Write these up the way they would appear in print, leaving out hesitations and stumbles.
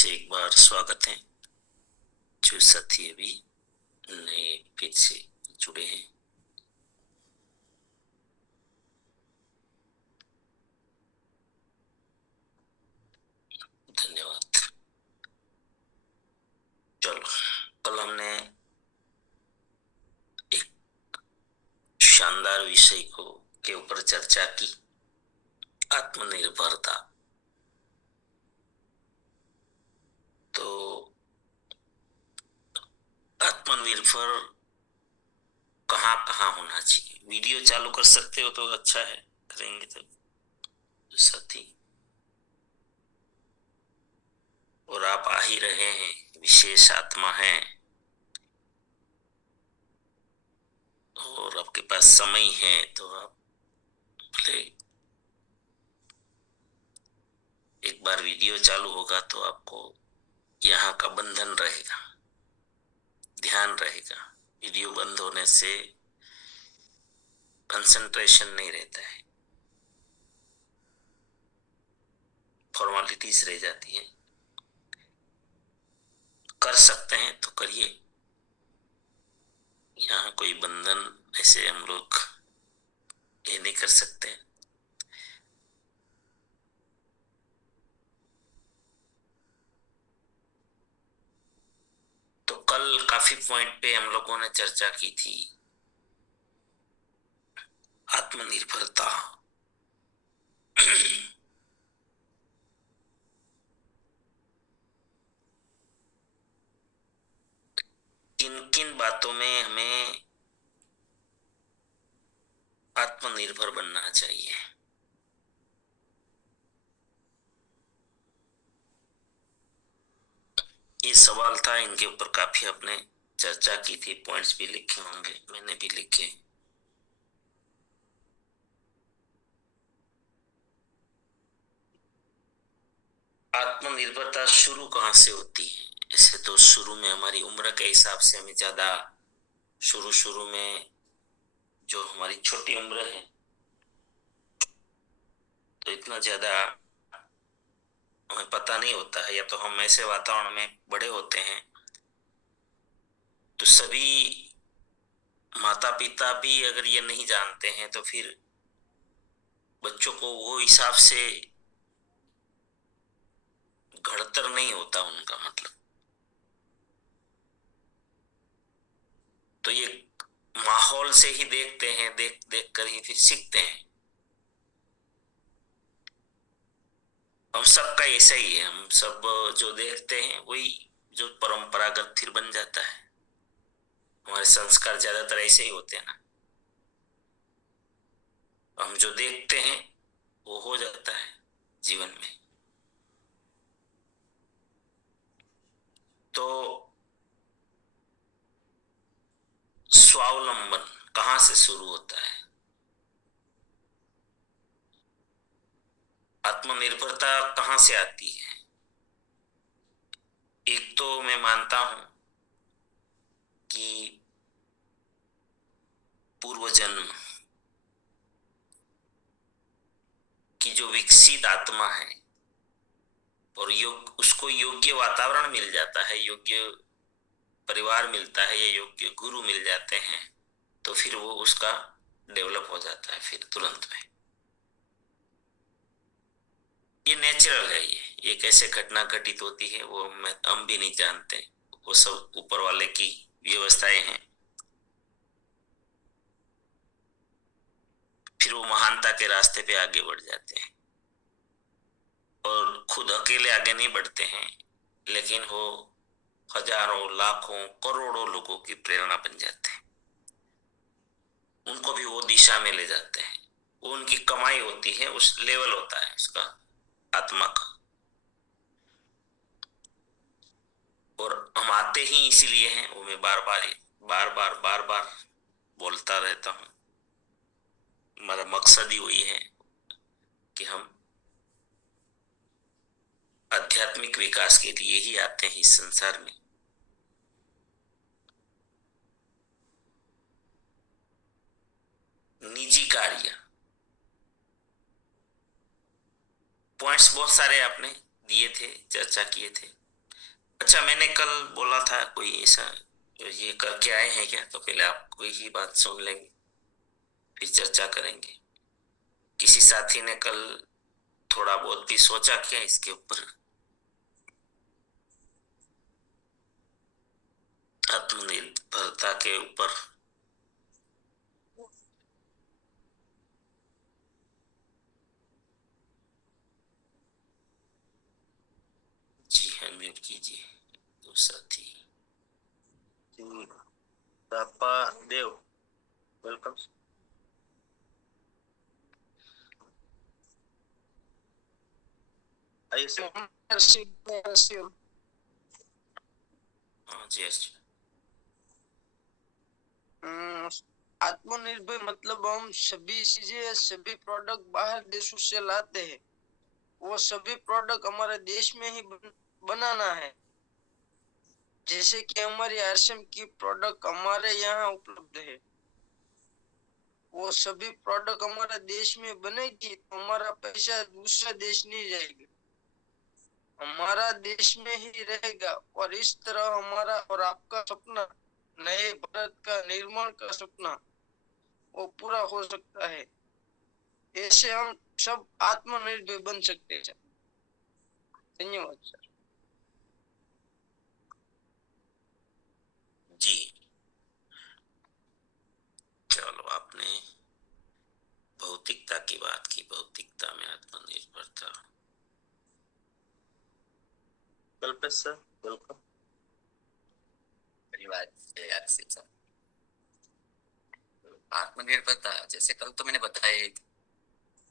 से एक बार स्वागत है। जो साथी अभी नए पेज से जुड़े हैं, धन्यवाद। चलो, कल हमने एक शानदार विषय को के ऊपर चर्चा की, आत्मनिर्भरता। तो आत्मनिर्भर कहाँ कहाँ होना चाहिए? वीडियो चालू कर सकते हो तो अच्छा है, करेंगे तो साथी। और आप आ ही रहे हैं, विशेष आत्मा है और आपके पास समय है, तो आप भले एक बार वीडियो चालू होगा तो आपको यहाँ का बंधन रहेगा, ध्यान रहेगा। वीडियो बंद होने से कंसंट्रेशन नहीं रहता है, फॉर्मेलिटीज रह जाती है। कर सकते हैं तो करिए, यहाँ कोई बंधन ऐसे हम लोग ये नहीं कर सकते। तो कल काफी पॉइंट पे हम लोगों ने चर्चा की थी, आत्मनिर्भरता। किन किन बातों में हमें आत्मनिर्भर बनना चाहिए? ये सवाल था, इनके ऊपर काफी आपने चर्चा की थी, पॉइंट्स भी लिखे होंगे, मैंने भी लिखे। आत्मनिर्भरता शुरू कहाँ से होती है? ऐसे तो शुरू में हमारी उम्र के हिसाब से हमें ज्यादा, शुरू में जो हमारी छोटी उम्र है तो इतना ज्यादा हमें पता नहीं होता है, या तो हम ऐसे वातावरण में बड़े होते हैं तो सभी माता पिता भी अगर ये नहीं जानते हैं तो फिर बच्चों को वो हिसाब से घड़तर नहीं होता उनका, मतलब। तो ये माहौल से ही देखते हैं, देख देख कर ही फिर सीखते हैं। हम सबका ऐसा ही है, हम सब जो देखते हैं वही जो परंपरागत फिर बन जाता है। हमारे संस्कार ज्यादातर ऐसे ही होते हैं ना, हम जो देखते हैं वो हो जाता है जीवन में। तो स्वावलंबन कहाँ से शुरू होता है? आत्मनिर्भरता कहाँ से आती है? एक तो मैं मानता हूं कि पूर्व जन्म की जो विकसित आत्मा है और उसको योग्य वातावरण मिल जाता है, योग्य परिवार मिलता है या योग्य गुरु मिल जाते हैं, तो फिर वो उसका डेवलप हो जाता है फिर तुरंत में। ये नेचुरल है, ये कैसे घटना घटित होती है वो हम भी नहीं जानते, वो सब ऊपर वाले की व्यवस्थाएं हैं। फिर वो महानता के रास्ते पे आगे बढ़ जाते हैं और खुद अकेले आगे नहीं बढ़ते हैं, लेकिन वो हजारों लाखों करोड़ों लोगों की प्रेरणा बन जाते हैं। उनको भी वो दिशा में ले जाते हैं, वो उनकी कमाई होती है, उस लेवल होता है उसका आत्मा का। और हम आते ही इसीलिए हैं, वो मैं बार बार बोलता रहता हूँ। हमारा मकसद ही वही है कि हम आध्यात्मिक विकास के लिए ही आते हैं इस संसार में। निजी कार्य, पॉइंट्स बहुत सारे आपने दिए थे, चर्चा किए थे। अच्छा, मैंने कल बोला था कोई ऐसा ये करके आए हैं क्या? तो पहले आपको ही बात सुन लेंगे, फिर चर्चा करेंगे। किसी साथी ने कल थोड़ा बहुत भी सोचा क्या इसके ऊपर, आत्मनिर्भरता के ऊपर? जी हाँ, म्यूट कीजिए तो साथी। जी, रापा देव, वेलकम। आइए सर। हाँ जी, अच्छा। आत्मनिर्भर मतलब हम सभी चीजें, सभी प्रोडक्ट बाहर देशों से लाते हैं, वो सभी प्रोडक्ट हमारे देश में ही बनाना है। जैसे कि हमारी आरसीएम की प्रोडक्ट हमारे यहाँ उपलब्ध है, वो सभी प्रोडक्ट हमारे देश में बनेगी तो हमारा पैसा दूसरे देश नहीं जाएगा, हमारा देश में ही रहेगा। और इस तरह हमारा और आपका सपना, नए भारत का निर्माण का सपना, वो पूरा हो सकता है। ऐसे हम सब आत्मनिर्भर बन सकते हैं। धन्यवाद सर। जी, चलो, आपने भौतिकता की बात की, भौतिकता में आत्मनिर्भरता। Kalpesh sir, welcome. धन्यवाद। आत्मनिर्भरता जैसे कल तो मैंने बताया ही,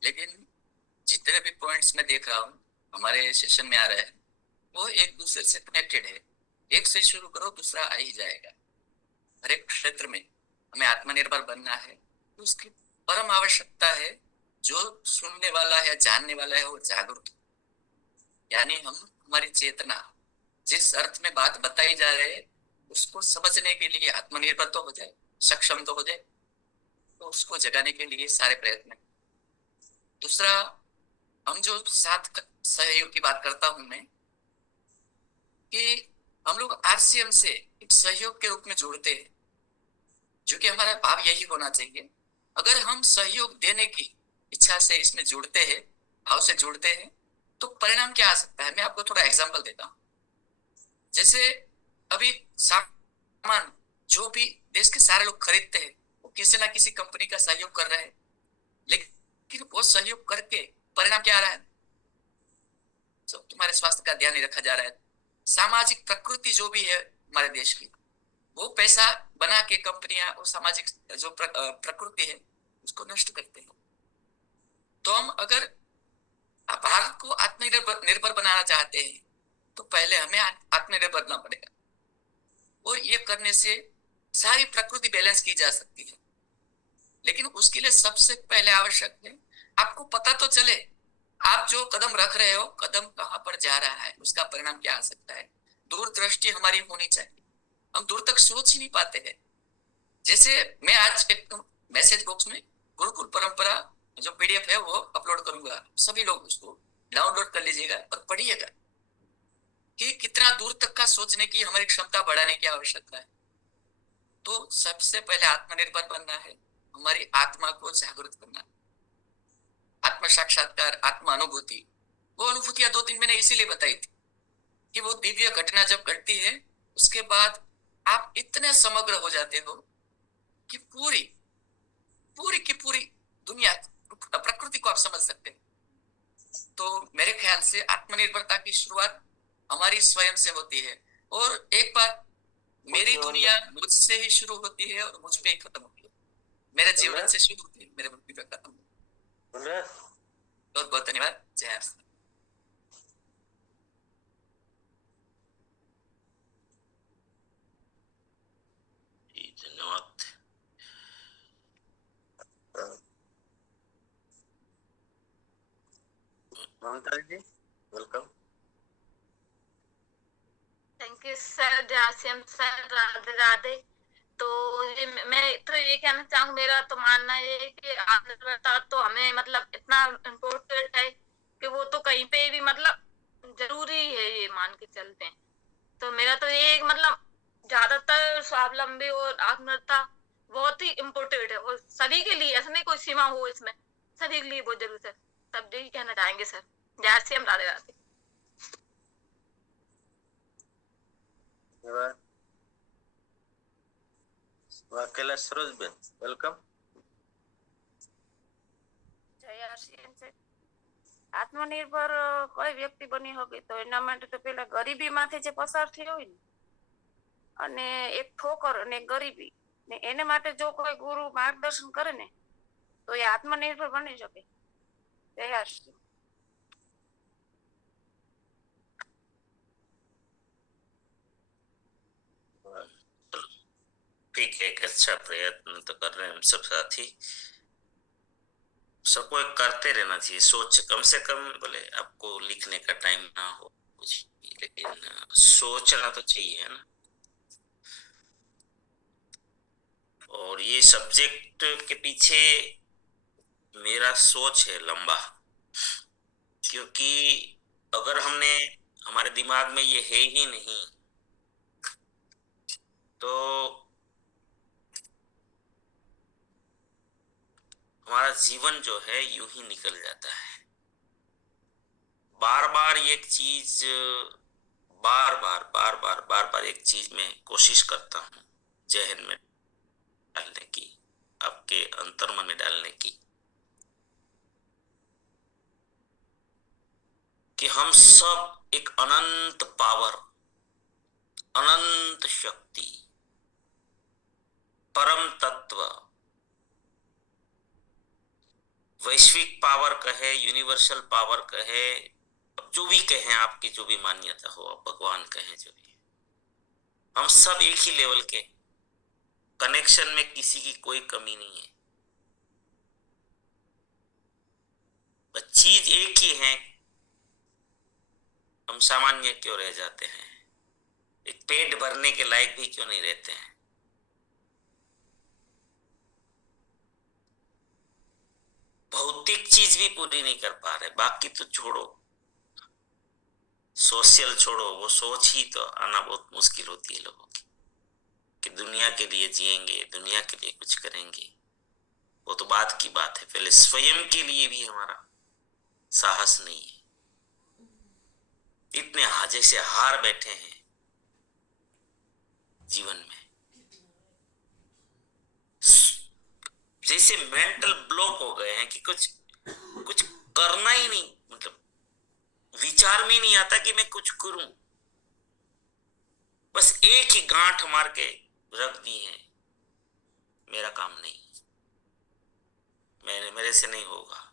लेकिन जितने भी पॉइंट्स मैं देख रहा हूँ हमारे सेशन में आ रहे हैं, वो एक दूसरे से कनेक्टेड है। एक से शुरू करो, दूसरा आ ही जाएगा। हर एक क्षेत्र में हमें आत्मनिर्भर बनना है, तो उसकी परम आवश्यकता है जो सुनने वाला है, जानने वाला है, वो जागरूक। यानी हम, हमारी चेतना जिस अर्थ में बात बताई जा रही है उसको समझने के लिए आत्मनिर्भर तो हो जाए, सक्षम तो हो जाए, तो उसको जगाने के लिए सारे प्रयत्न। दूसरा, हम जो साथ सहयोग की बात करता हूं मैं, कि हम लोग आरसीएम से एक सहयोग के रूप में जुड़ते हैं, जो कि हमारा भाव यही होना चाहिए। अगर हम सहयोग देने की इच्छा से इसमें जुड़ते हैं, भाव से जुड़ते हैं, तो परिणाम क्या आ सकता है? मैं आपको थोड़ा एग्जांपल देता हूँ। जैसे अभी सामान जो भी देश के सारे लोग खरीदते हैं, वो किसी ना किसी कंपनी का सहयोग कर रहे हैं, लेकिन वो सहयोग करके परिणाम क्या आ रहा है? तो तुम्हारे स्वास्थ्य का ध्यान नहीं रखा जा रहा है। सामाजिक प्रकृति जो भी है हमारे देश की, वो पैसा बना के कंपनियां और सामाजिक जो प्रकृति है उसको नष्ट करते हैं। तो हम अगर भारत को आत्मनिर्भर निर्भर बनाना चाहते हैं, तो पहले हमें आत्मनिर्भर बनना पड़ेगा, और ये करने से सारी प्रकृति बैलेंस की जा सकती है। लेकिन उसके लिए सबसे पहले आवश्यक है आपको पता तो चले आप जो कदम रख रहे हो, कदम कहां पर जा रहा है, उसका परिणाम क्या आ सकता है। दूरदृष्टि हमारी होनी चाहिए। हम दूर तक सोच ही नहीं पाते हैं। जैसे मैं आज एक मैसेज बॉक्स में गुरुकुल परंपरा जो पीडीएफ है वो अपलोड करूंगा, सभी लोग उसको डाउनलोड कर लीजिएगा और पढ़िएगा कि कितना दूर तक का सोचने की हमारी क्षमता बढ़ाने की आवश्यकता है। तो सबसे पहले आत्मनिर्भर बनना है, हमारी आत्मा को जागृत करना। आत्म साक्षात्कार, आत्म अनुभूति, वो अनुभूतियां दो तीन मैंने इसीलिए बताई थी कि वो दिव्य घटना जब घटती है उसके बाद आप इतने समग्र हो जाते हो कि पूरी पूरी की पूरी दुनिया, प्रकृति को आप समझ सकते हैं। तो मेरे ख्याल से आत्मनिर्भरता की शुरुआत हमारी स्वयं से होती है। और एक बात, मेरी दुनिया मुझसे ही शुरू होती है और मुझ पे ही खत्म होती है। मेरे जीवन से शुरू होती है, मेरे मृत्यु पे खत्म होती है। बहुत बहुत धन्यवाद। जय हिंद। धन्यवाद। Mamata ji, welcome. Thank you sir, Jasim sir, Radhe Radhe. तो ये मैं तो ये कहना चाहूँ, मेरा तो मानना ये है कि आत्मनिर्भरता तो हमें मतलब इतना इम्पोर्टेंट है कि वो तो कहीं पे भी मतलब जरूरी है, ये मान के चलते हैं। तो मेरा तो ये मतलब ज्यादातर स्वावलंबी और आत्मनिर्भरता बहुत ही इम्पोर्टेंट है, और सभी के लिए, ऐसा नहीं कोई सीमा हो इसमें, सभी के लिए बहुत जरूरी है। तब यही कहना चाहेंगे सर। जय श्री राम, राधे राधे। वाकेला સરોજબેન, વેલકમ. જય આરસીએમ છે. આત્મનિર્ભર કોઈ વ્યક્તિ બની શકે તો એના માટે તો પેલા ગરીબી માંથી જે પસાર થયો હોય ને, અને એક ઠોકર અને એક ગરીબી, ને એને માટે જો કોઈ ગુરુ માર્ગદર્શન કરે ને તો એ આત્મનિર્ભર બની શકે. જય આરસીએમ. ठीक है, एक अच्छा प्रयत्न तो कर रहे हैं हम सब साथी. सबको एक करते रहना चाहिए. सोच, कम से कम बोले आपको लिखने का टाइम ना हो कुछ, लेकिन सोचना तो चाहिए, है ना. और ये सब्जेक्ट के पीछे मेरा सोच है लंबा, क्योंकि अगर हमने, हमारे दिमाग में ये है ही नहीं, तो हमारा जीवन जो है यूं ही निकल जाता है. बार बार एक चीज, बार बार एक चीज में कोशिश करता हूं जहन में डालने की, आपके अंतर्मन में डालने की, कि हम सब एक अनंत पावर, अनंत शक्ति, परम तत्व, वैश्विक पावर कहे, यूनिवर्सल पावर कहे, अब जो भी कहें, आपकी जो भी मान्यता हो, आप भगवान कहें, जो भी, हम सब एक ही लेवल के, कनेक्शन में किसी की कोई कमी नहीं है. चीज एक ही है, हम सामान्य क्यों रह जाते हैं, एक पेट भरने के लायक भी क्यों नहीं रहते हैं. भौतिक चीज भी पूरी नहीं कर पा रहे, बाकी तो छोड़ो, सोशल छोड़ो, वो सोच ही तो आना बहुत मुश्किल होती है लोगों की, कि दुनिया के लिए जिएंगे, दुनिया के लिए कुछ करेंगे. वो तो बात की बात है, पहले स्वयं के लिए भी हमारा साहस नहीं है. इतने जैसे हार बैठे हैं जीवन में, जैसे मेंटल ब्लॉक हो गए हैं कि कुछ करना ही नहीं, मतलब विचार में नहीं आता कि मैं कुछ करूं. बस एक ही गांठ मार के रख दी है, मेरा काम नहीं, मेरे से नहीं होगा,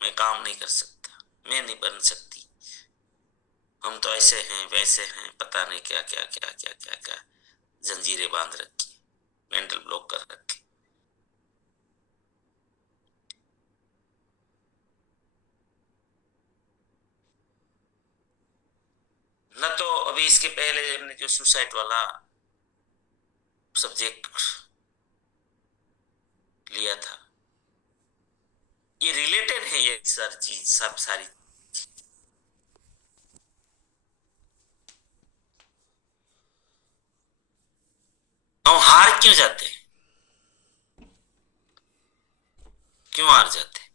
मैं काम नहीं कर सकता, मैं नहीं बन सकती, हम तो ऐसे हैं वैसे हैं, पता नहीं क्या क्या क्या क्या क्या क्या जंजीरें बांध रखी, मेंटल ब्लॉक कर रखी. न तो अभी इसके पहले हमने जो सुसाइड वाला सब्जेक्ट लिया था, ये रिलेटेड है, ये सब सारी हम हार क्यों जाते हैं, क्यों हार जाते हैं.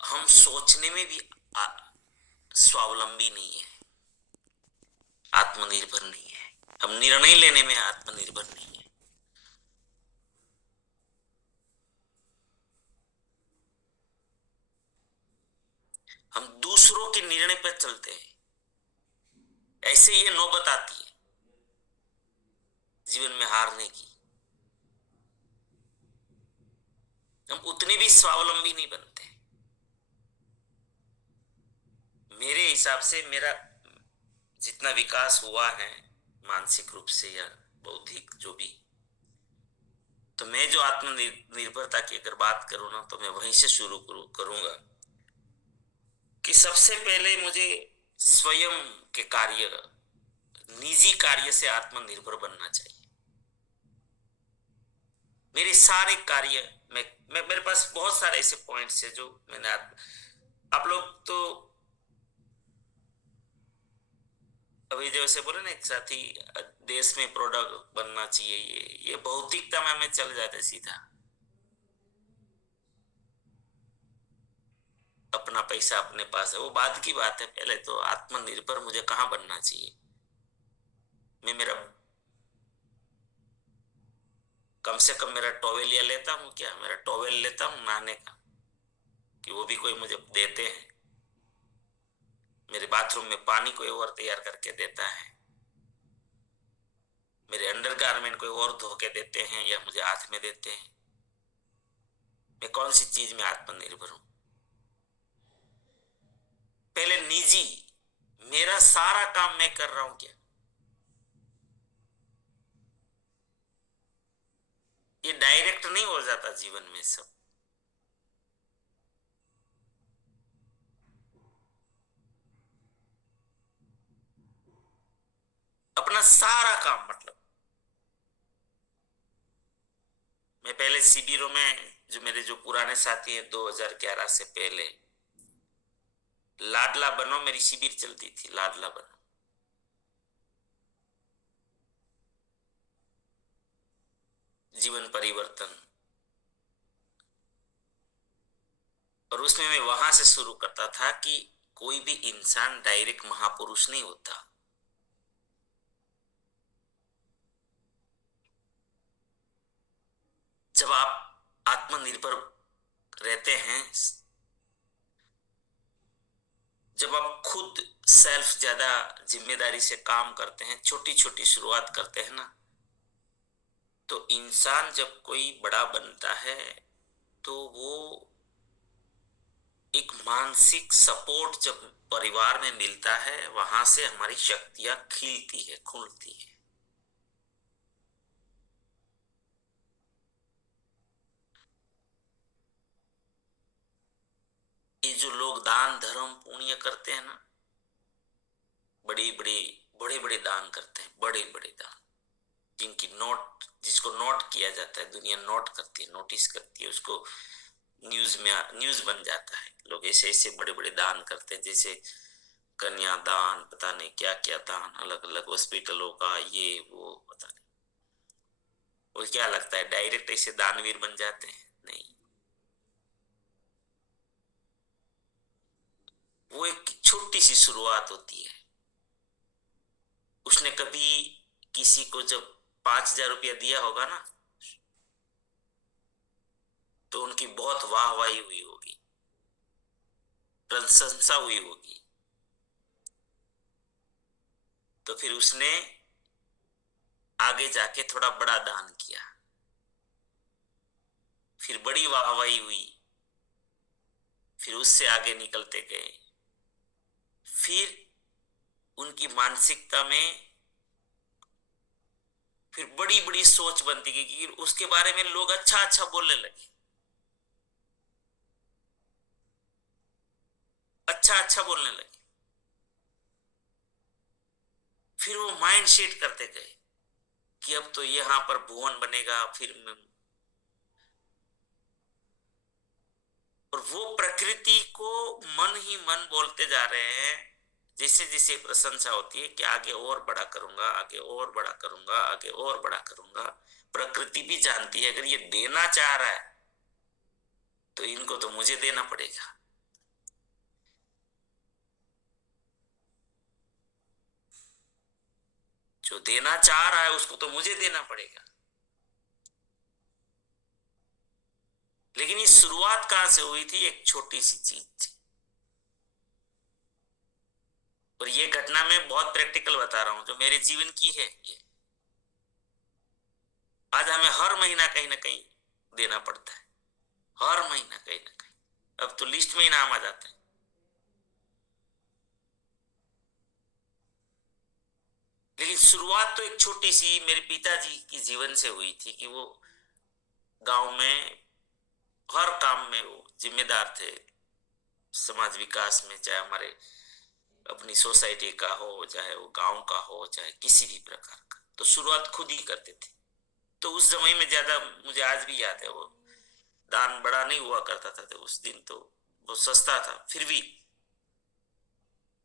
हम सोचने में भी स्वावलंबी नहीं है, आत्मनिर्भर नहीं है, हम निर्णय लेने में आत्मनिर्भर नहीं है. हम दूसरों के निर्णय पर चलते हैं. ऐसे ये नौबत आती है जीवन में हारने की, हम उतने भी स्वावलंबी नहीं बनते. मेरे हिसाब से मेरा जितना विकास हुआ है मानसिक रूप से या बौद्धिक जो भी, तो मैं जो आत्मनिर्भरता की अगर बात करूं ना, तो मैं वहीं से शुरू करूंगा कि सबसे पहले मुझे स्वयं के कार्य, निजी कार्य से आत्मनिर्भर बनना चाहिए. मेरे सारे कार्य मैं मेरे पास बहुत सारे ऐसे पॉइंट्स है जो मैंने आप लोग तो अभी जैसे बोले ना एक साथी, देश में प्रोडक्ट बनना चाहिए, ये भौतिकता में हमें चल जाते सीधा। अपना पैसा अपने पास है वो बाद की बात है, पहले तो आत्मनिर्भर मुझे कहाँ बनना चाहिए। मैं मेरा कम से कम मेरा टॉवेलिया लेता हूँ क्या, मेरा टॉवेल लेता हूँ नहाने का, कि वो भी कोई मुझे देते हैं। मेरे बाथरूम में पानी कोई और तैयार करके देता है, मेरे अंडरगारमेंट कोई और धो के देते हैं या मुझे हाथ में देते हैं। मैं कौन सी चीज में आत्मनिर्भर हूं? पहले निजी, मेरा सारा काम मैं कर रहा हूं क्या? ये डायरेक्ट नहीं हो जाता जीवन में सब। अपना सारा काम, मतलब मैं पहले शिविरों में, जो मेरे जो पुराने साथी हैं 2011 से पहले, लाडला बनो मेरी शिविर चलती थी, लाडला बनो। जीवन परिवर्तन, और उसमें मैं वहां से शुरू करता था कि कोई भी इंसान डायरेक्ट महापुरुष नहीं होता। जब आप आत्मनिर्भर रहते हैं, जब आप खुद सेल्फ ज्यादा जिम्मेदारी से काम करते हैं, छोटी छोटी शुरुआत करते हैं ना, तो इंसान जब कोई बड़ा बनता है तो वो एक मानसिक सपोर्ट जब परिवार में मिलता है, वहां से हमारी शक्तियां खिलती है, खुलती है। ये जो लोग दान धर्म पुण्य करते हैं ना, बड़े बड़े दान करते हैं, बड़े बड़े दान, जिनकी नोट, जिसको नोट किया जाता है, दुनिया नोट करती है, नोटिस करती है, उसको न्यूज में न्यूज बन जाता है। लोग ऐसे ऐसे बड़े बड़े दान करते हैं, जैसे कन्या दान, पता नहीं क्या क्या दान, अलग अलग हॉस्पिटलों का, ये वो पता नहीं। वो क्या लगता है डायरेक्ट ऐसे दानवीर बन जाते हैं? नहीं, वो एक छोटी सी शुरुआत होती है। उसने कभी किसी को जब 5,000 रुपया दिया होगा ना, तो उनकी बहुत वाहवाही हुई होगी, प्रशंसा हुई होगी, तो फिर उसने आगे जाके थोड़ा बड़ा दान किया, फिर बड़ी वाहवाही हुई, फिर उससे आगे निकलते गए, फिर उनकी मानसिकता में फिर बड़ी बड़ी सोच बनती गई कि उसके बारे में लोग अच्छा अच्छा बोलने लगे, अच्छा अच्छा बोलने लगे। फिर वो माइंड सेट करते गए कि अब तो यहां पर भुवन बनेगा, फिर और वो प्रकृति को मन ही मन बोलते जा रहे हैं। जैसे जैसे प्रशंसा होती है कि आगे और बड़ा करूंगा, आगे और बड़ा करूंगा, आगे और बड़ा करूंगा, प्रकृति भी जानती है अगर ये देना चाह रहा है तो इनको तो मुझे देना पड़ेगा। जो देना चाह रहा है उसको तो मुझे देना पड़ेगा। लेकिन ये शुरुआत कहां से हुई थी? एक छोटी सी चीज थी। और ये घटना मैं बहुत प्रैक्टिकल बता रहा हूं, जो मेरे जीवन की है। ये आज हमें हर महीना कहीं ना कहीं देना पड़ता है, हर महीना कहीं ना कहीं। अब तो लिस्ट में ही नाम आ जाता है। लेकिन शुरुआत तो एक छोटी सी मेरे पिताजी की जीवन से हुई थी कि वो गांव में हर काम में वो जिम्मेदार थे, समाज विकास में, चाहे हमारे अपनी सोसाइटी का हो, चाहे वो गांव का हो, चाहे किसी भी प्रकार का। तो शुरुआत खुद ही करते थे। तो उस समय में ज्यादा, मुझे आज भी याद है, वो दान बड़ा नहीं हुआ करता था, तो उस दिन तो वो सस्ता था, फिर भी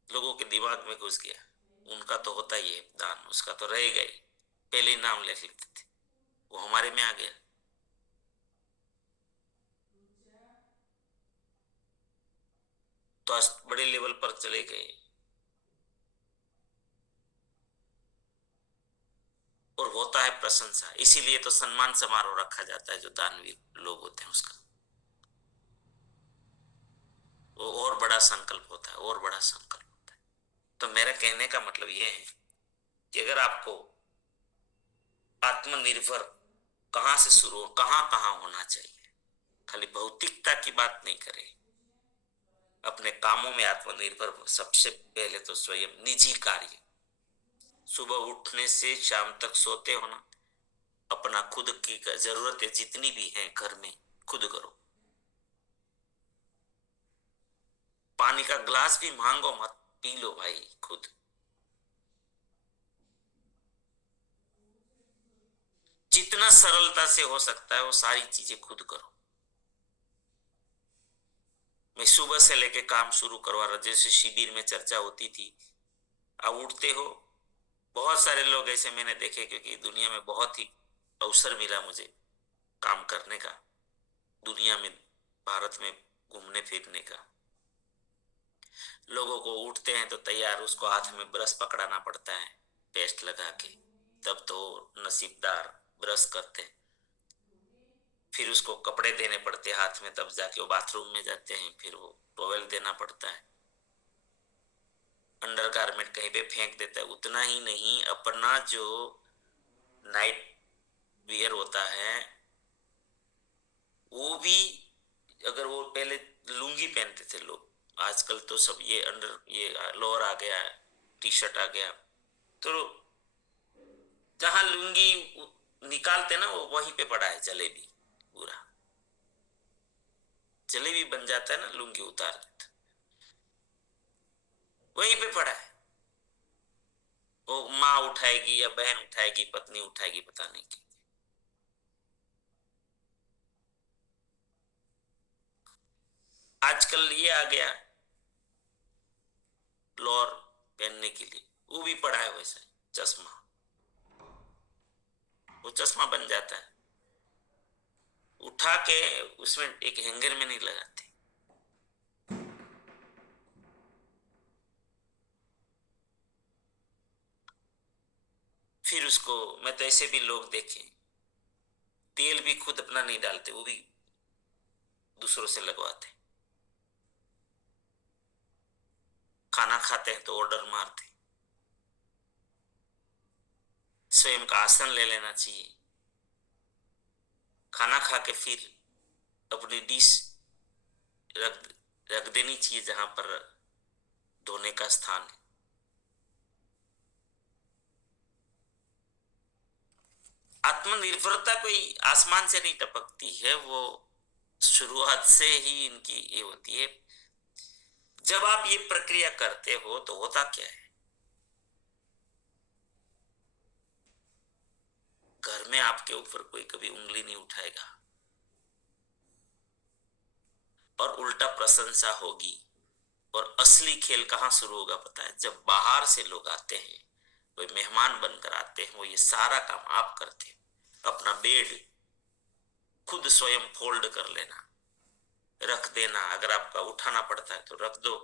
लोगों के दिमाग में घुस गया, उनका तो होता ही है दान, उसका तो रहेगा ही, पहले ही नाम लिख लेते थे, वो हमारे में आ गया। तो आज बड़े लेवल पर चले गए, और होता है प्रशंसा, इसीलिए तो सम्मान समारोह रखा जाता है जो दानवीर लोग होते हैं उसका, वो और बड़ा संकल्प होता है, और बड़ा संकल्प होता है। तो मेरा कहने का मतलब ये है कि अगर आपको आत्मनिर्भर कहां से शुरू हो, कहां कहां होना चाहिए, खाली भौतिकता की बात नहीं करें, अपने कामों में आत्मनिर्भर हो। सबसे पहले तो स्वयं निजी कार्य, सुबह उठने से शाम तक सोते होना, अपना खुद की जरूरतें जितनी भी हैं घर में खुद करो। पानी का ग्लास भी मांगो मत, पी लो भाई खुद। जितना सरलता से हो सकता है वो सारी चीजें खुद करो। मैं सुबह से लेके काम शुरू करवा रहा, जैसे शिविर में चर्चा होती थी, अब उठते हो, बहुत सारे लोग ऐसे मैंने देखे, क्योंकि दुनिया में बहुत ही अवसर मिला मुझे काम करने का, दुनिया में, भारत में घूमने फिरने का। लोगों को उठते हैं तो तैयार, उसको हाथ में ब्रश पकड़ाना पड़ता है पेस्ट लगा के, तब तो नसीबदार ब्रश करते हैं, फिर उसको कपड़े देने पड़ते हैं हाथ में, तब जाके वो बाथरूम में जाते हैं, फिर वो टॉवेल देना पड़ता है, अंडर गारमेंट कहीं पे फेंक देता है। उतना ही नहीं, अपना जो नाइट वियर होता है वो भी, अगर वो पहले लुंगी पहनते थे लोग, आजकल तो सब ये अंडर, ये लोअर आ गया, टी शर्ट आ गया, तो जहां लुंगी निकालते ना वो वहीं पे पड़ा है जलेबी, पूरा जलेबी बन जाता है ना लुंगी उतार देता, वहीं पे पड़ा है। वो माँ उठाएगी या बहन उठाएगी, पत्नी उठाएगी, पता नहीं क्या। आजकल ये आ गया लोअर पहनने के लिए, वो भी पड़ा है वैसा चश्मा, वो चश्मा बन जाता है, उठा के उसमें एक हैंगर में नहीं लगाते। फिर उसको, मैं तो ऐसे भी लोग देखे, तेल भी खुद अपना नहीं डालते, वो भी दूसरों से लगवाते। खाना खाते हैं तो ऑर्डर मारते। स्वयं का आसन ले लेना चाहिए, खाना खा के फिर अपनी डिश रख देनी चाहिए जहां पर धोने का स्थान है। आत्मनिर्भरता कोई आसमान से नहीं टपकती है, वो शुरुआत से ही इनकी ये होती है। जब आप ये प्रक्रिया करते हो तो होता क्या है, घर में आपके ऊपर कोई कभी उंगली नहीं उठाएगा, और उल्टा प्रशंसा होगी। और असली खेल कहां शुरू होगा पता है, जब बाहर से लोग आते हैं, कोई मेहमान बनकर आते हैं, वो ये सारा काम आप करते हो। अपना बेड खुद स्वयं फोल्ड कर लेना, रख देना, अगर आपका उठाना पड़ता है तो रख दो,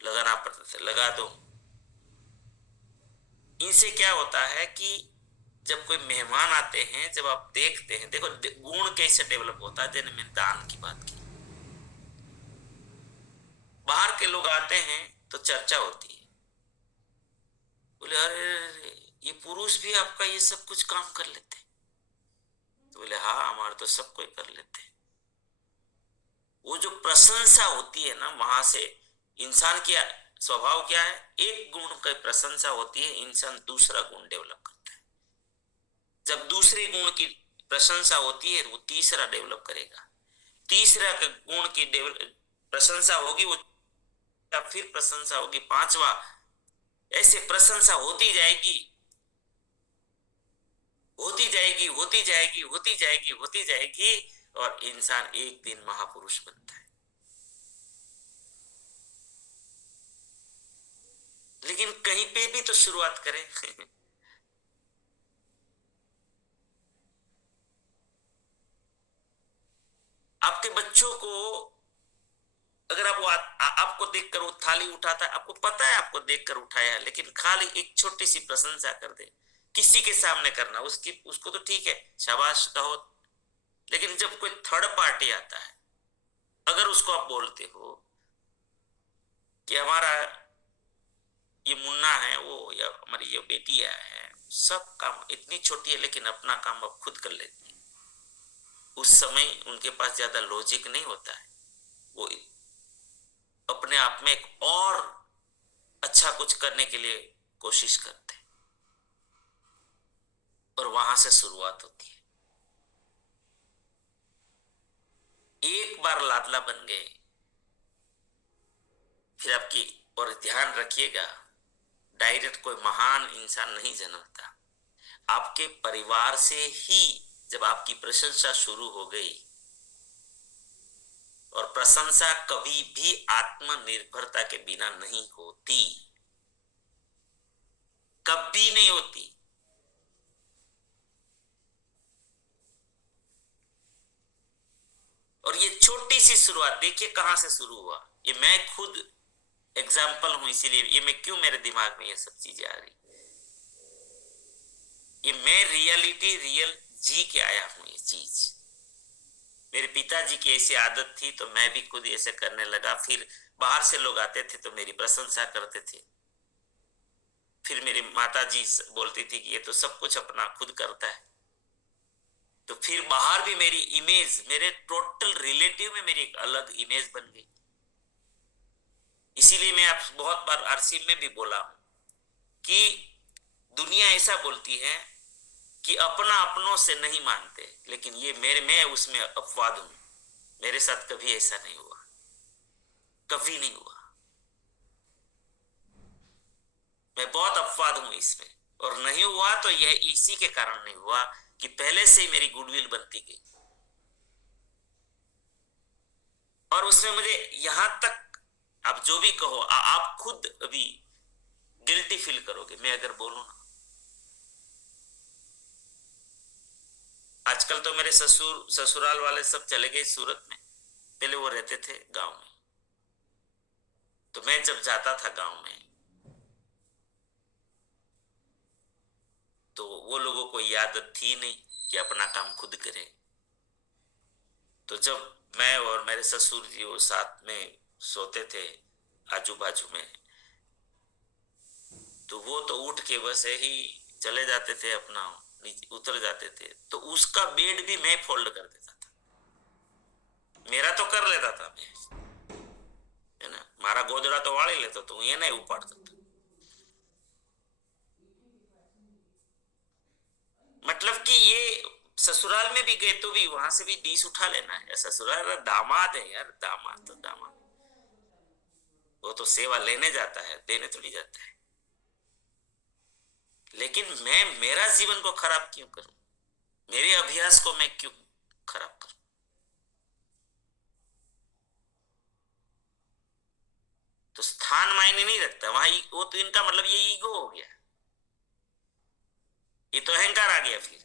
लगाना पड़ता है लगा दो। इनसे क्या होता है कि जब कोई मेहमान आते हैं, जब आप देखते हैं, देखो गुण कैसे डेवलप होता है। जैसे मैंने दान की बात की, बाहर के लोग आते हैं तो चर्चा होती है, बोले अरे ये पुरुष भी आपका ये सब कुछ काम कर लेते, तो बोले हाँ हमारे तो सब कोई कर लेते। वो जो प्रशंसा होती है ना, वहां से इंसान की स्वभाव क्या है, एक गुण की प्रशंसा होती है, इंसान दूसरा गुण डेवलप करता है। जब दूसरे गुण की प्रशंसा होती है वो तीसरा डेवलप करेगा, तीसरा गुण की प्रशंसा होगी, वो फिर प्रशंसा होगी, पांचवा, ऐसे प्रशंसा होती जाएगी। होती जाएगी, होती जाएगी, होती जाएगी, होती जाएगी, और इंसान एक दिन महापुरुष बनता है। लेकिन कहीं पे भी तो शुरुआत करें। आपके बच्चों को अगर आप आपको देखकर वो थाली उठाता है, आपको पता है आपको देखकर उठाया है, लेकिन खाली एक छोटी सी प्रशंसा कर दे, किसी के सामने करना, उसको तो ठीक है, शाबाश कहो। लेकिन जब कोई थर्ड पार्टी आता है, अगर उसको आप बोलते हो कि हमारा ये मुन्ना है, वो या हमारी ये बेटिया है, सब काम इतनी छोटी है लेकिन अपना काम अब खुद कर लेती है, उस समय उनके पास ज्यादा लॉजिक नहीं होता है, वो अपने आप में एक और अच्छा कुछ करने के लिए कोशिश करते हैं, और वहां से शुरुआत होती है। एक बार लाडला बन गए, फिर आपकी, और ध्यान रखिएगा, डायरेक्ट कोई महान इंसान नहीं जन्मता। आपके परिवार से ही जब आपकी प्रशंसा शुरू हो गई, और प्रशंसा कभी भी आत्मनिर्भरता के बिना नहीं होती, कभी नहीं होती। और ये छोटी सी शुरुआत देखिए कहां से शुरू हुआ। ये मैं खुद एग्जाम्पल हूं, इसीलिए ये मैं क्यों मेरे दिमाग में ये सब चीजें आ रही, ये मैं रियल जी के आया हूं। ये चीज मेरे पिताजी की ऐसी आदत थी, तो मैं भी खुद ऐसे करने लगा। फिर बाहर से लोग आते थे तो मेरी प्रशंसा करते थे। फिर मेरी माताजी बोलती थी कि ये तो सब कुछ अपना खुद करता है। तो फिर बाहर भी मेरी इमेज, मेरे टोटल रिलेटिव में मेरी एक अलग इमेज बन गई। इसीलिए मैं आप बहुत बार आरसी में भी बोला हूं कि दुनिया ऐसा बोलती है कि अपना अपनों से नहीं मानते, लेकिन ये मैं उसमें अपवाद हूं। मेरे साथ कभी ऐसा नहीं हुआ, कभी नहीं हुआ। मैं बहुत अपवाद हूं इसमें, और नहीं हुआ तो यह इसी के कारण नहीं हुआ कि पहले से ही मेरी गुडविल बनती गई, और उसमें मुझे यहां तक, आप जो भी कहो, आप खुद अभी गिल्टी फील करोगे मैं अगर बोलूं ना। आजकल तो मेरे ससुराल वाले सब चले गए सूरत में, पहले वो रहते थे गांव में। तो मैं जब जाता था गांव में, तो वो लोगों को ये आदत थी नहीं कि अपना काम खुद करें। तो जब मैं और मेरे ससुर जी वो साथ में सोते थे आजू बाजू में, तो वो तो उठ के बस ही चले जाते थे, अपना नीचे उतर जाते थे। तो उसका बेड भी मैं फोल्ड कर देता था, मेरा तो कर लेता था मैं, है ना, मारा गोदड़ा तो वाड़ी लेता तो ये नहीं उपाड़ता था। मतलब कि ये ससुराल में भी गए तो भी वहां से भी डिश उठा लेना है। ससुराल दामाद है यार, दामाद तो दामाद, वो तो सेवा लेने जाता है, देने थोड़ी जाता है। लेकिन मैं मेरा जीवन को खराब क्यों करूं, मेरे अभ्यास को मैं क्यों खराब करूं? तो स्थान मायने नहीं रखता वहां, वो तो इनका मतलब ये ईगो हो गया, ये तो अहंकार आ गया। फिर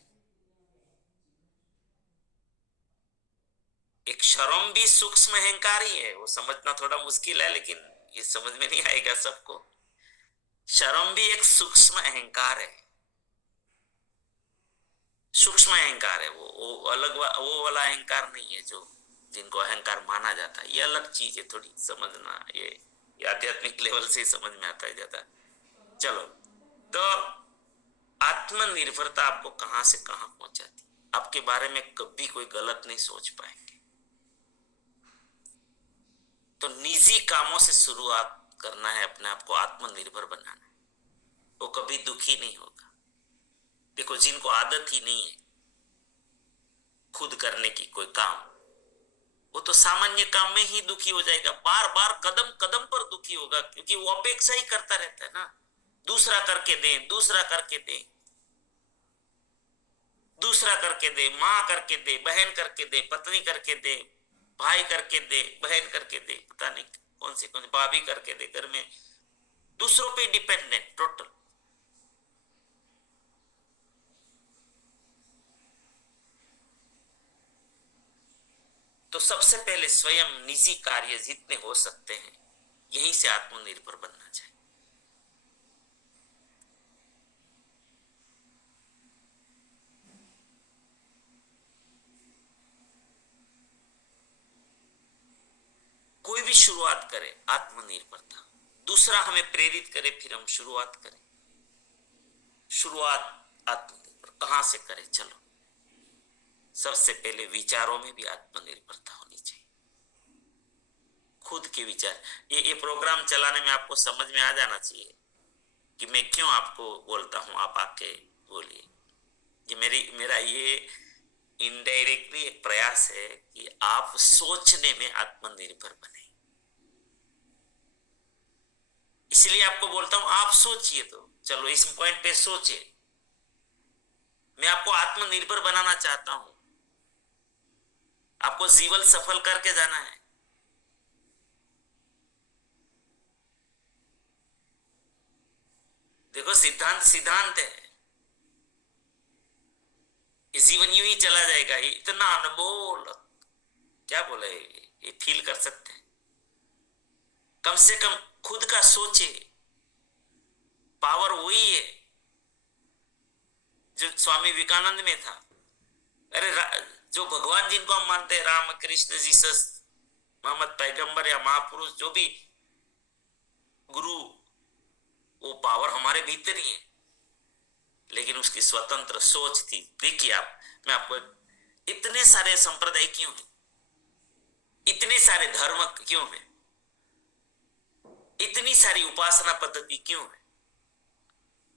एक शर्म भी सूक्ष्म अहंकार ही है, वो समझना थोड़ा मुश्किल है, लेकिन ये समझ में नहीं आएगा सबको। शर्म भी एक सूक्ष्म अहंकार है, सूक्ष्म अहंकार है। वो अलग वो वाला अहंकार नहीं है जो जिनको अहंकार माना जाता है। ये अलग चीज है, थोड़ी समझना, ये आध्यात्मिक लेवल से समझ में आता है ज्यादा। चलो, तो आत्मनिर्भरता आपको कहां से कहां पहुंचाती, आपके बारे में कभी कोई गलत नहीं सोच पाएंगे। तो निजी कामों से शुरुआत करना है, अपने आप को आत्मनिर्भर बनाना है, वो कभी दुखी नहीं होगा। देखो, जिनको आदत ही नहीं है खुद करने की कोई काम, वो तो सामान्य काम में ही दुखी हो जाएगा, बार बार कदम कदम पर दुखी होगा, क्योंकि वो अपेक्षा ही करता रहता है ना, दूसरा करके दे, दूसरा करके दे। दूसरा करके दे, माँ करके दे, बहन करके दे, पत्नी करके दे, भाई करके दे, बहन करके दे, पता नहीं कौन सी भाभी करके दे, घर में दूसरों पे डिपेंडेंट टोटल। तो सबसे पहले स्वयं निजी कार्य जितने हो सकते हैं यहीं से आत्मनिर्भर बनना चाहिए। कोई भी शुरुआत करे आत्मनिर्भरता, दूसरा हमें प्रेरित करे फिर हम शुरुआत करें। शुरुआत आत्मनिर्भर कहां से करें? चलो सबसे पहले विचारों में भी आत्मनिर्भरता होनी चाहिए। खुद के विचार, ये प्रोग्राम चलाने में आपको समझ में आ जाना चाहिए कि मैं क्यों आपको बोलता हूं, आप आके बोलिए। ये मेरा ये इनडायरेक्टली एक प्रयास है कि आप सोचने में आत्मनिर्भर बने। इसलिए आपको बोलता हूं आप सोचिए। तो चलो इस पॉइंट पे सोचिए। मैं आपको आत्मनिर्भर बनाना चाहता हूं। आपको जीवन सफल करके जाना है। देखो सिद्धांत सिद्धांत है, ये जीवन यूं ही चला जाएगा। ये इतना अनमोल, क्या बोले, ये फील कर सकते हैं। कम से कम खुद का सोचे। पावर वही है जो स्वामी विवेकानंद में था। अरे जो भगवान जिनको हम मानते हैं, राम, कृष्ण, जीसस, मोहम्मद पैगंबर या महापुरुष, जो भी गुरु, वो पावर हमारे भीतर ही है, लेकिन उसकी स्वतंत्र सोच थी। देखिए आप, मैं आपको, इतने सारे संप्रदाय क्यों हैं, इतने सारे धर्म क्यों हैं, इतनी सारी उपासना पद्धति क्यों है?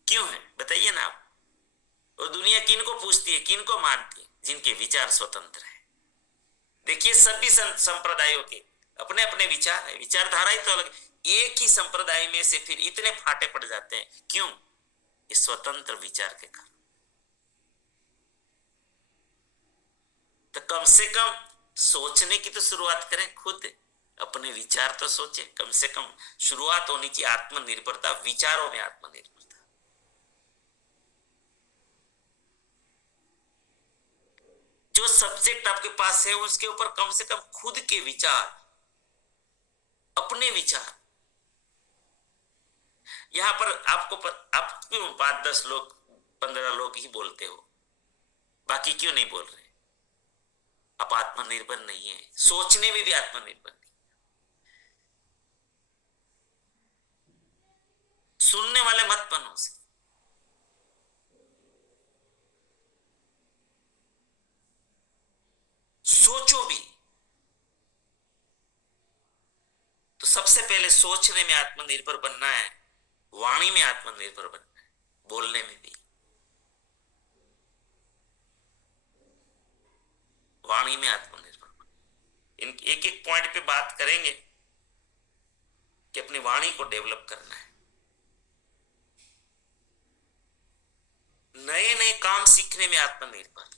क्यों है बताइए ना आप। और दुनिया किनको पूछती है, किनको मानती है? जिनके विचार स्वतंत्र है। देखिए सभी संप्रदायों के अपने अपने विचार है, विचारधाराएं तो अलग। एक ही संप्रदाय में से फिर इतने फाटे पड़ जाते हैं, क्यों? इस स्वतंत्र विचार के कारण। तो कम से कम सोचने की तो शुरुआत करें, खुद अपने विचार तो सोचे। कम से कम शुरुआत होनी चाहिए आत्मनिर्भरता, विचारों में आत्मनिर्भरता। जो सब्जेक्ट आपके पास है उसके ऊपर कम से कम खुद के विचार, अपने विचार। यहां पर आप क्यों 5-10 लोग 15 लोग ही बोलते हो, बाकी क्यों नहीं बोल रहे? आप आत्मनिर्भर नहीं है, सोचने में भी आत्मनिर्भर नहीं। सुनने वाले मत बनो से। सोचो भी। तो सबसे पहले सोचने में आत्मनिर्भर बनना है, वाणी में आत्मनिर्भर बनना है, बोलने में भी। वाणी में आत्मनिर्भर बनना। इन एक एक पॉइंट पे बात करेंगे कि अपनी वाणी को डेवलप करना है। नए नए काम सीखने में आत्मनिर्भर,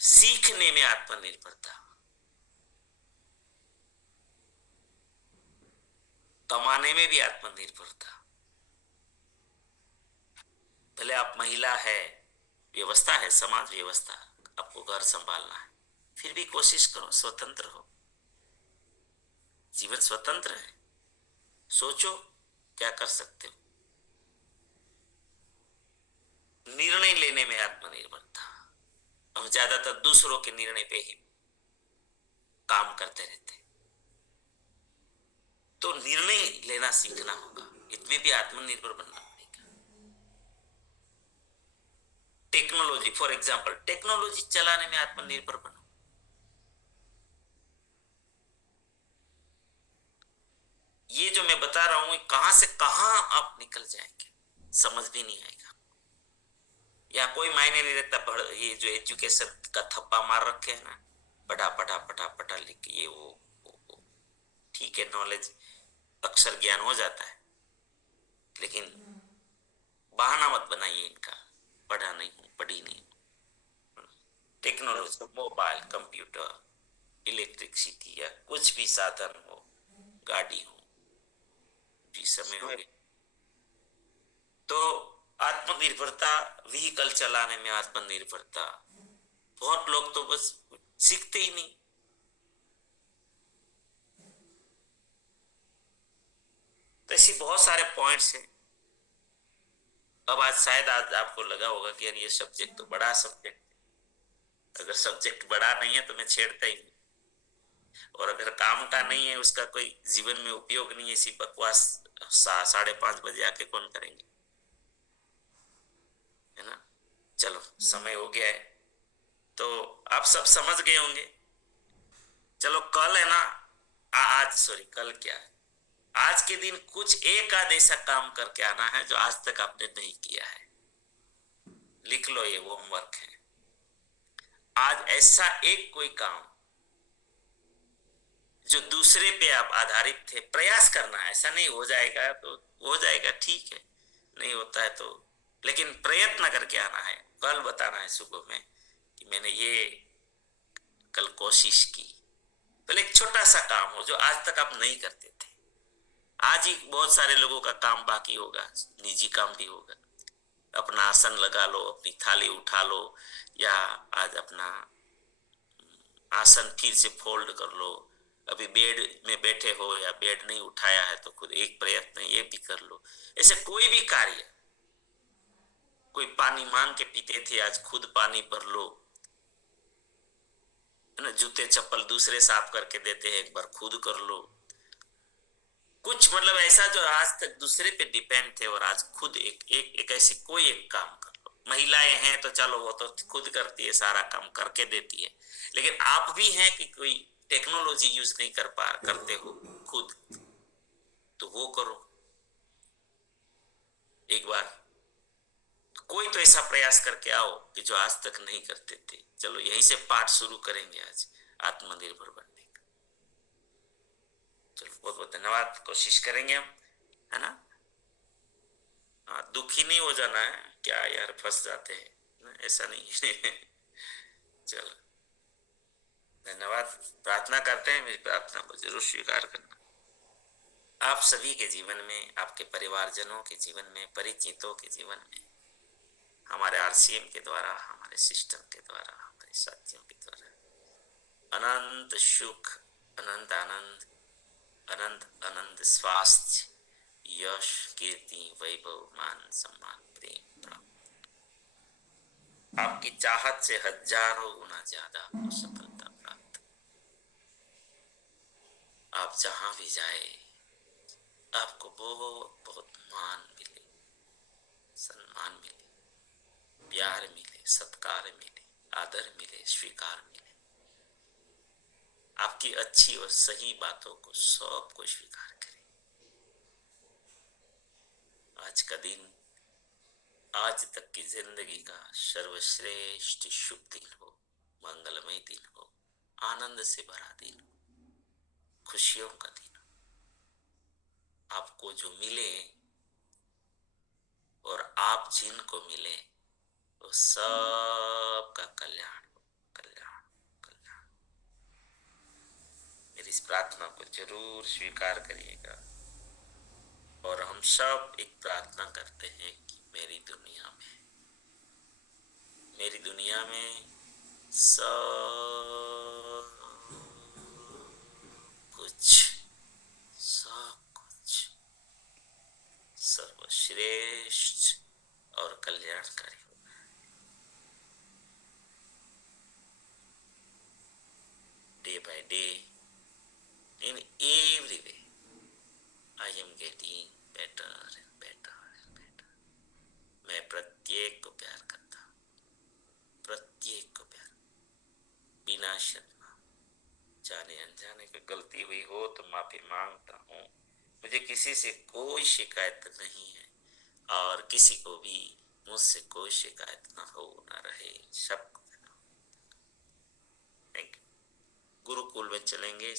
सीखने में आत्मनिर्भरता, कमाने में भी आत्मनिर्भरता। भले आप महिला है, व्यवस्था है, समाज व्यवस्था, आपको घर संभालना है, फिर भी कोशिश करो स्वतंत्र हो। जीवन स्वतंत्र है, सोचो क्या कर सकते हो। निर्णय लेने में आत्मनिर्भरता। हम ज्यादातर दूसरों के निर्णय पे ही काम करते रहते, तो निर्णय लेना सीखना होगा। इसमें भी आत्मनिर्भर बनना पड़ेगा। टेक्नोलॉजी, फॉर एग्जांपल, टेक्नोलॉजी चलाने में आत्मनिर्भर बनो। ये जो मैं बता रहा हूं, कहां से कहां आप निकल जाएंगे समझ भी नहीं आएगा। या कोई मायने नहीं रहता। ये जो एजुकेशन का थप्पा मार रखे है ना, पढ़ा पढ़ा पढ़ा पढ़ा लिख के, ये वो ठीक है, नॉलेज, अक्षर ज्ञान हो जाता है, लेकिन बहाना मत बनाइए इनका, पढ़ा नहीं हूं, पढ़ी नहीं हूं। समझ लो मोबाइल, कंप्यूटर, इलेक्ट्रिसिटी या कुछ भी साधन हो, गाड़ी हो, जी समय हो गए। तो आत्मनिर्भरता, व्हीकल चलाने में आत्मनिर्भरता, बहुत लोग तो बस सीखते ही नहीं। तो ऐसी बहुत सारे पॉइंट्स हैं। अब आज आपको लगा होगा कि यार ये सब्जेक्ट तो बड़ा सब्जेक्ट है, अगर सब्जेक्ट बड़ा नहीं है तो मैं छेड़ता ही नहीं, और अगर काम का नहीं है, उसका कोई जीवन में उपयोग नहीं है, ऐसी बकवास 5:30 बजे आके कौन करेंगे, है ना। चलो समय हो गया है, तो आप सब समझ गए होंगे। चलो कल है ना, आज सॉरी कल क्या है, आज के दिन कुछ एक आध ऐसा काम करके आना है जो आज तक आपने नहीं किया है। लिख लो, ये होमवर्क है। आज ऐसा एक कोई काम जो दूसरे पे आप आधारित थे, प्रयास करना है। ऐसा नहीं हो जाएगा तो हो जाएगा, ठीक है, नहीं होता है तो, लेकिन प्रयत्न करके आना है। कल बताना है सुबह में कि मैंने ये कल कोशिश की। पहले एक छोटा सा काम हो जो आज तक आप नहीं करते थे, आज ही बहुत सारे लोगों का काम बाकी होगा, निजी काम भी होगा। अपना आसन लगा लो, अपनी थाली उठा लो, या आज अपना आसन फिर से फोल्ड कर लो। अभी बेड में बैठे हो या बेड नहीं उठाया है तो खुद एक प्रयत्न ये भी कर लो। ऐसे कोई भी कार्य, कोई पानी मांग के पीते थे, आज खुद पानी भर लो, है ना। जूते चप्पल दूसरे साफ करके देते हैं, एक बार खुद कर लो। कुछ मतलब ऐसा जो आज तक दूसरे पे डिपेंड थे और आज खुद एक ऐसी कोई एक काम कर लो। महिलाएं हैं तो चलो वो तो खुद करती है, सारा काम करके देती है, लेकिन आप भी हैं कि कोई टेक्नोलॉजी यूज नहीं करते हो खुद, तो वो करो एक बार। कोई तो ऐसा प्रयास करके आओ कि जो आज तक नहीं करते थे। चलो यहीं से पाठ शुरू करेंगे आज आत्मनिर्भर बनने का। चलो बहुत बहुत धन्यवाद, कोशिश करेंगे हम, है ना। दुखी नहीं हो जाना है, क्या यार फंस जाते हैं, ऐसा नहीं चलो धन्यवाद। प्रार्थना करते हैं, मेरी प्रार्थना को जरूर स्वीकार करना। आप सभी के जीवन में, आपके परिवारजनों के जीवन में, परिचितों के जीवन में, हमारे आरसीएम के द्वारा, हमारे सिस्टम के द्वारा, हमारे साथियों के द्वारा अनंत सुख, अनंत आनंद, अनंत अनंत स्वास्थ्य, यश, कीर्ति, वैभव, मान, सम्मान, प्रेम प्राप्त। आपकी चाहत से हजारों गुना ज्यादा सफलता प्राप्त। आप जहां भी जाए आपको बहुत बहुत मान मिले, सम्मान मिले, प्यार मिले, सत्कार मिले, आदर मिले, स्वीकार मिले। आपकी अच्छी और सही बातों को सबको स्वीकार करें। आज का दिन, आज तक की जिंदगी का सर्वश्रेष्ठ शुभ दिन हो, मंगलमय दिन हो, आनंद से भरा दिन हो, खुशियों का दिन हो। आपको जो मिले और आप जिनको मिले वो सबका कल्याण हो, कल्याण, कल्याण। मेरी इस प्रार्थना को जरूर स्वीकार करिएगा। और हम सब एक प्रार्थना करते हैं कि मेरी दुनिया में सब कुछ सर्वश्रेष्ठ और कल्याणकारी हो। Day by day, in every way, I am getting better and better and better. मैं प्रत्येक को प्यार करता हूँ, प्रत्येक को प्यार, बिना शर्मा। जाने अनजाने कोई गलती हुई हो तो माफी मांगता हूँ। मुझे किसी से कोई शिकायत नहीं है और किसी को भी मुझसे कोई शिकायत ना हो, ना रहे। सबको गुरुकुल में चलेंगे।